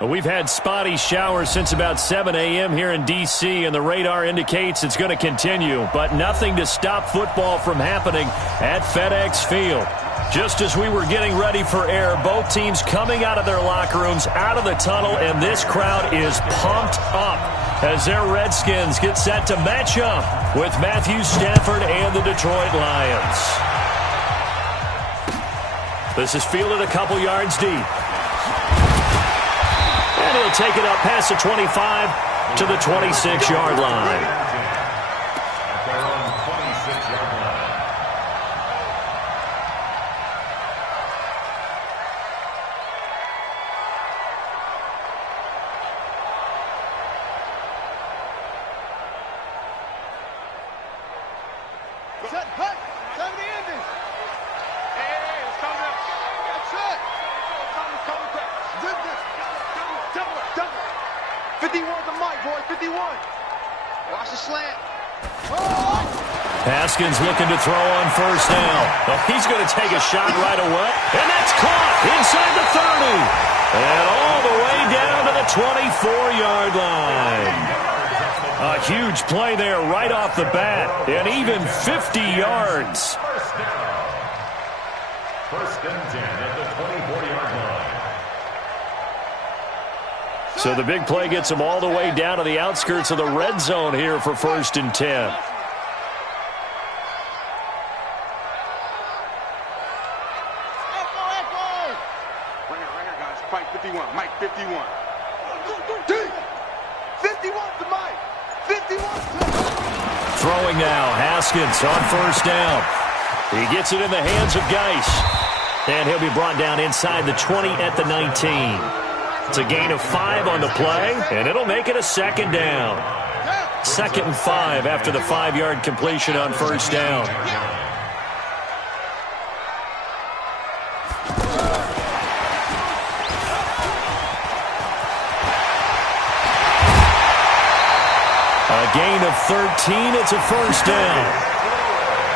We've had spotty showers since about 7 a.m. here in D.C., and the radar indicates it's going to continue, but nothing to stop football from happening at FedEx Field. Just as we were getting ready for air, both teams coming out of their locker rooms, out of the tunnel, and this crowd is pumped up as their Redskins get set to match up with Matthew Stafford and the Detroit Lions. This is fielded a couple yards deep. And he'll take it up past the 25 to the 26-yard line. Haskins looking to throw on first down. Oh, he's going to take a shot right away. And that's caught inside the 30. And all the way down to the 24-yard line. A huge play there right off the bat. And even 50 yards. First and 10 at the 24-yard line. So the big play gets him all the way down to the outskirts of the red zone here for first and 10. Mike 51. 51 to Mike. 51 to Throwing now, Haskins on first down. He gets it in the hands of Geis. And he'll be brought down inside the 20 at the 19. It's a gain of 5 on the play, and it'll make it a second down. 2nd and 5 after the 5-yard completion on first down. A gain of 13, it's a first down.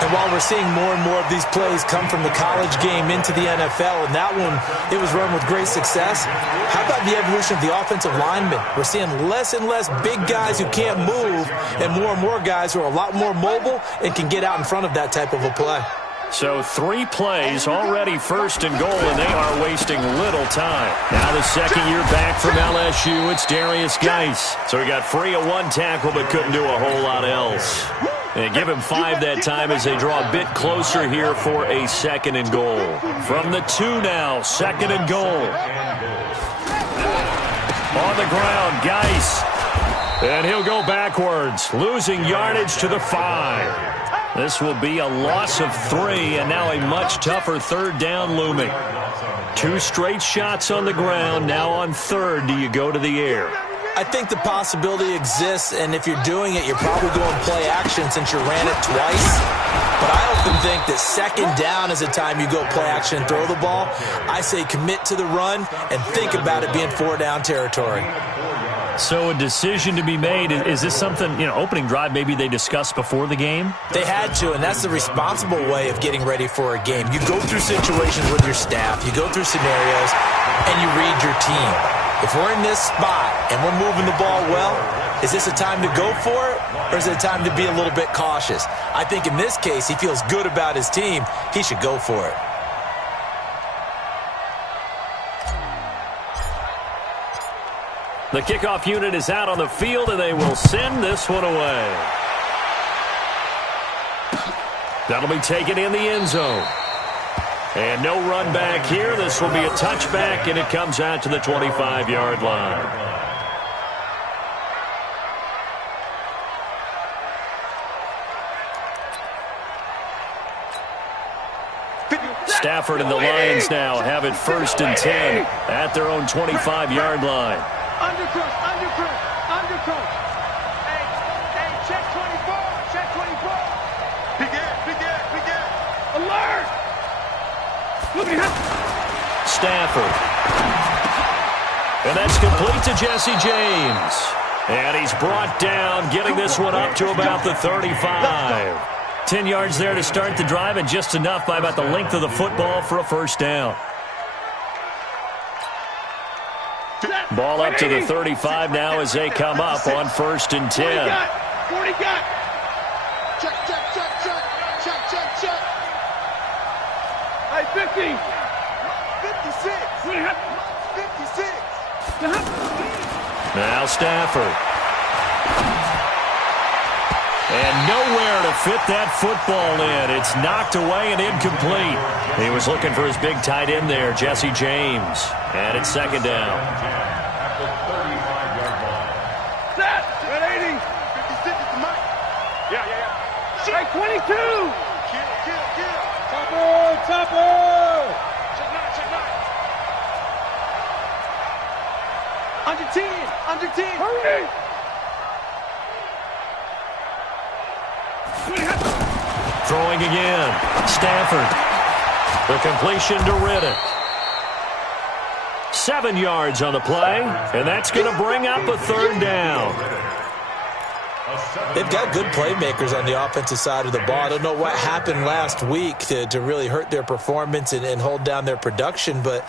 And while we're seeing more and more of these plays come from the college game into the NFL, and that one, it was run with great success, how about the evolution of the offensive linemen? We're seeing less and less big guys who can't move and more guys who are a lot more mobile and can get out in front of that type of a play. So 3 plays already first and goal, and they are wasting little time. Now the second year back from LSU, it's Darius Geis. So he got free of 1 tackle but couldn't do a whole lot else. They give him 5 that time as they draw a bit closer here for a 2nd and goal. From the 2 now, 2nd and goal. On the ground, Geis. And he'll go backwards, losing yardage to the 5. This will be a loss of 3, and now a much tougher 3rd down looming. 2 straight shots on the ground. Now on 3rd, do you go to the air? I think the possibility exists, and if you're doing it, you're probably going play action since you ran it twice. But I often think that 2nd down is the time you go play action and throw the ball. I say commit to the run and think about it being 4-down territory. So a decision to be made. Is this something, opening drive maybe they discussed before the game? They had to, and that's the responsible way of getting ready for a game. You go through situations with your staff, you go through scenarios, and you read your team. If we're in this spot and we're moving the ball well, is this a time to go for it, or is it a time to be a little bit cautious? I think in this case, he feels good about his team. He should go for it. The kickoff unit is out on the field, and they will send this one away. That'll be taken in the end zone. And no run back here. This will be a touchback, and it comes out to the 25-yard line. Stafford and the Lions now have it 1st and 10 at their own 25-yard line. Undercross. Hey, check 24. Big air. Alert! Look at him. Stafford. And that's complete to Jesse James. And he's brought down, getting this one up to about the 35. 10 yards there to start the drive, and just enough by about the length of the football for a first down. Ball up to the 35 now as they come up on 1st and 10. 40 got. Check, check, check, check. Check, check, check. Hey, 50. 56. 56. Now Stafford. And nowhere to fit that football in. It's knocked away and incomplete. He was looking for his big tight end there, Jesse James. And it's 2nd down. At the 35-yard line. Set. 180. 56 at the mic. Yeah. Hey, 22. Kill. Topper. Check 9. Under 10. Hurry. Throwing again. Stafford. The completion to Riddick. 7 yards on the play, and that's going to bring up a 3rd down. They've got good playmakers on the offensive side of the ball. I don't know what happened last week to really hurt their performance and hold down their production, but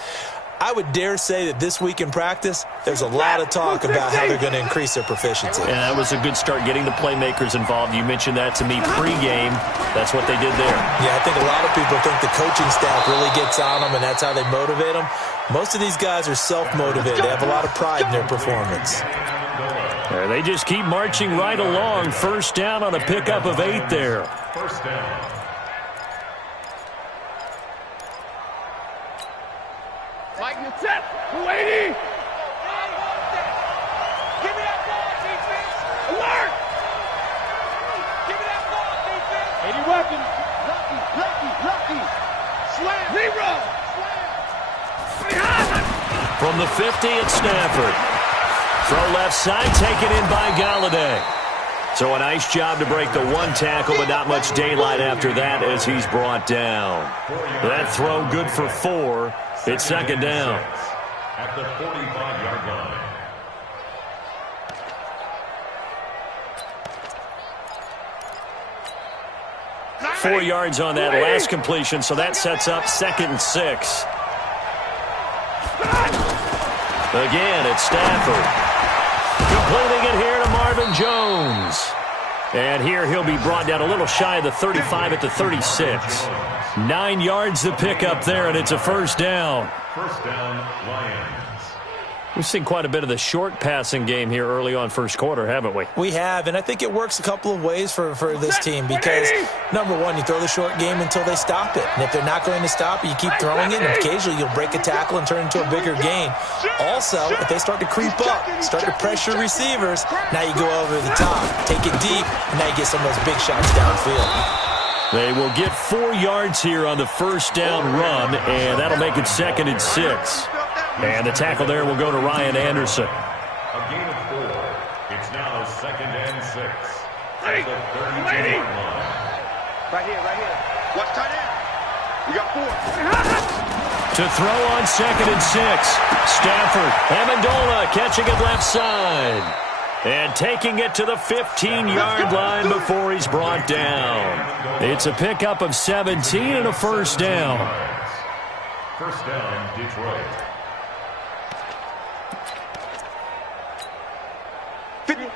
I would dare say that this week in practice, there's a lot of talk about how they're going to increase their proficiency. And that was a good start, getting the playmakers involved. You mentioned that to me pregame. That's what they did there. Yeah, I think a lot of people think the coaching staff really gets on them, and that's how they motivate them. Most of these guys are self-motivated. They have a lot of pride in their performance. They just keep marching right along. 1st down on a pickup of 8 there. 1st down. Mike, you're set. 280. Give me that ball, defense. Alert. Give me that ball, defense. 80 weapons. Lucky. Slam. Zero. From the 50, it's Stafford. Throw left side, taken in by Galladay. So a nice job to break the 1 tackle, but not much daylight after that as he's brought down. That throw good for 4. It's 2nd down. At the 45-yard line. Four yards on that last completion, so that sets up 2nd and 6. Again, it's Stafford. Completing it here to Marvin Jones. And here he'll be brought down a little shy of the 35 at the 36. 9 yards to pick up there, and it's a 1st down. 1st down, Lions. We've seen quite a bit of the short passing game here early on 1st quarter, haven't we? We have, and I think it works a couple of ways for this team because, number one, you throw the short game until they stop it. And if they're not going to stop it, you keep throwing it, and occasionally you'll break a tackle and turn it into a bigger gain. Also, if they start to creep up, start to pressure receivers, now you go over the top, take it deep, and now you get some of those big shots downfield. They will get 4 yards here on the 1st down run, and that'll make it 2nd and 6. And the tackle there will go to Ryan Anderson. A gain of 4. It's now 2nd and 6. Hey, At the 32-yard line. Right here. Watch tight end. We got 4. To throw on 2nd and 6. Stafford, Amendola catching it left side. And taking it to the 15-yard line before he's brought down. It's a pickup of 17 and a 1st down. 1st down, Detroit.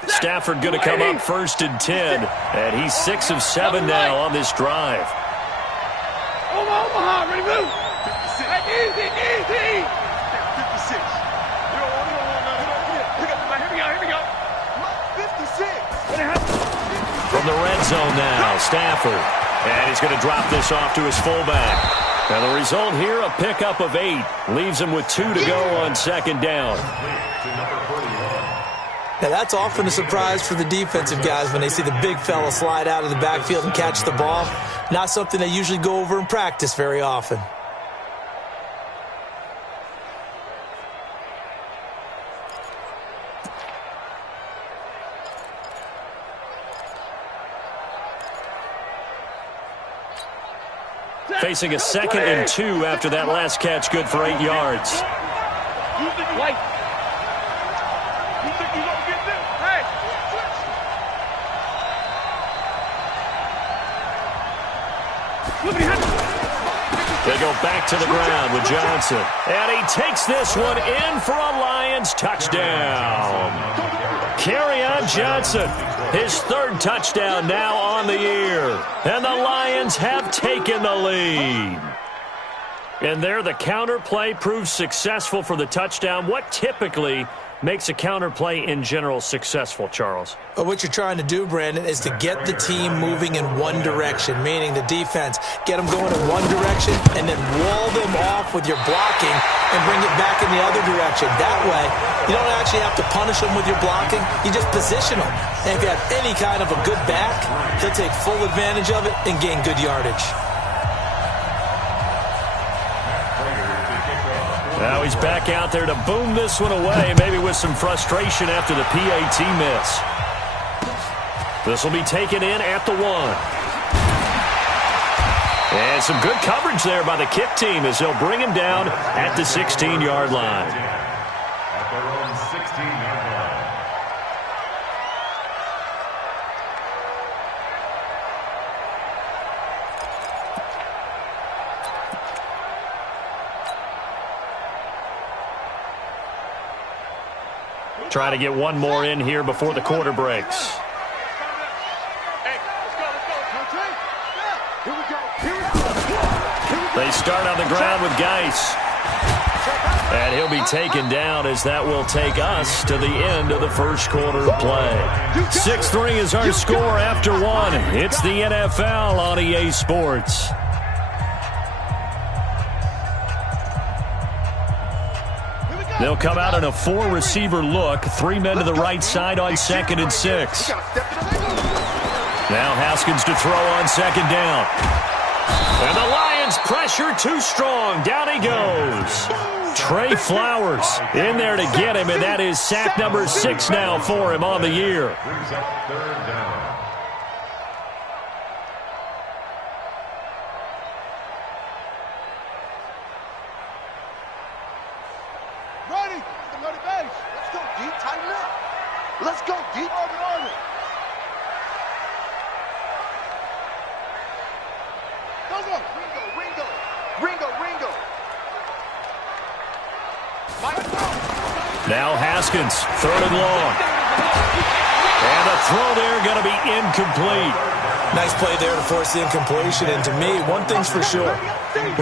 Stafford going to come up 1st and 10. And he's 6 of 7 now on this drive. Omaha, ready to move. 56. Easy. 56. Here we go. 56. From the red zone now, Stafford. And he's going to drop this off to his fullback. And the result here, a pickup of 8. Leaves him with 2 to go on 2nd down. To number 41. Now, that's often a surprise for the defensive guys when they see the big fella slide out of the backfield and catch the ball. Not something they usually go over in practice very often. Facing a 2nd and 2 after that last catch, good for 8 yards. They go back to the ground with Johnson. And he takes this one in for a Lions touchdown. Kerryon Johnson, his third touchdown now on the year. And the Lions have taken the lead. And there the counter play proves successful for the touchdown. What typically makes a counter play in general successful, Charles? Well, what you're trying to do, Brandon, is to get the team moving in one direction, meaning the defense, get them going in one direction and then wall them off with your blocking and bring it back in the other direction. That way, you don't actually have to punish them with your blocking. You just position them. And if you have any kind of a good back, he'll take full advantage of it and gain good yardage. Now he's back out there to boom this one away, maybe with some frustration after the PAT miss. This will be taken in at the 1. And some good coverage there by the kick team as they'll bring him down at the 16-yard line. At their own 16-yard line. Try to get one more in here before the quarter breaks. They start on the ground with Geis. And he'll be taken down as that will take us to the end of the first quarter of play. 6-3 is our score after 1. It's the NFL on EA Sports. They'll come out in a 4-receiver look. 3 men to the right side on 2nd and 6. Now Haskins to throw on 2nd down. And the Lions pressure too strong. Down he goes. Trey Flowers in there to get him, and that is sack number 6 now for him on the year. Brings up 3rd down. Ready? Loaded base. Let's go deep. Tighten up. Let's go deep. On it. Go. Ringo. Now Haskins, 3rd and long. And the throw there going to be incomplete. Nice play there to force the incompletion. And to me, one thing's for sure.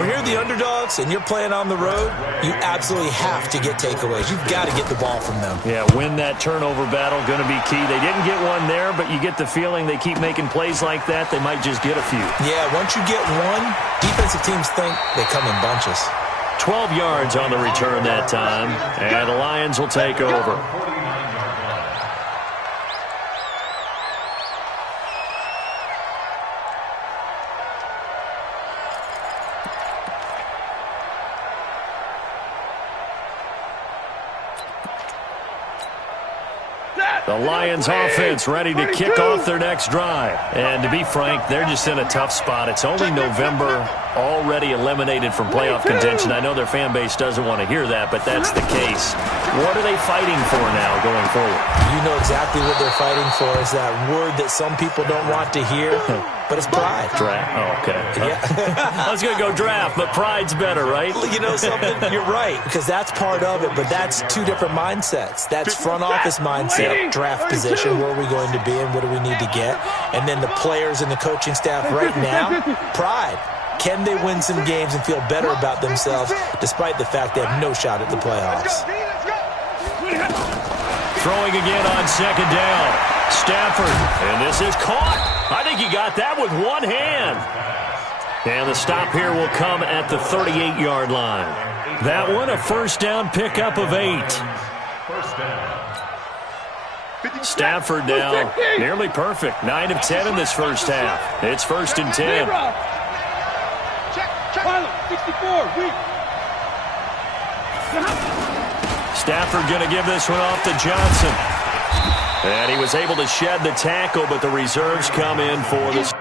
When you're the underdogs and you're playing on the road, you absolutely have to get takeaways. You've got to get the ball from them. Yeah, win that turnover battle, going to be key. They didn't get one there, but you get the feeling they keep making plays like that, they might just get a few. Yeah, once you get one, defensive teams think they come in bunches. 12 yards on the return that time, and the Lions will take over. The Lions offense ready to kick off their next drive. And to be frank, they're just in a tough spot. It's only November, already eliminated from playoff contention. I know their fan base doesn't want to hear that, but that's the case. What are they fighting for now going forward? You know exactly what they're fighting for is that word that some people don't want to hear, but it's pride. Draft. Oh, okay. Yeah. I was going to go draft, but pride's better, right? You know something? You're right, because that's part of it, but that's two different mindsets. That's front office mindset, draft position, where are we going to be and what do we need to get? And then the players and the coaching staff right now, pride. Can they win some games and feel better about themselves despite the fact they have no shot at the playoffs? Throwing again on 2nd down. Stafford, and this is caught. I think he got that with one hand. And the stop here will come at the 38-yard line. That one, a 1st down pickup of 8. Stafford now nearly perfect. 9 of 10 in this first half. It's 1st and 10. Stafford going to give this one off to Johnson. And he was able to shed the tackle, but the reserves come in for this.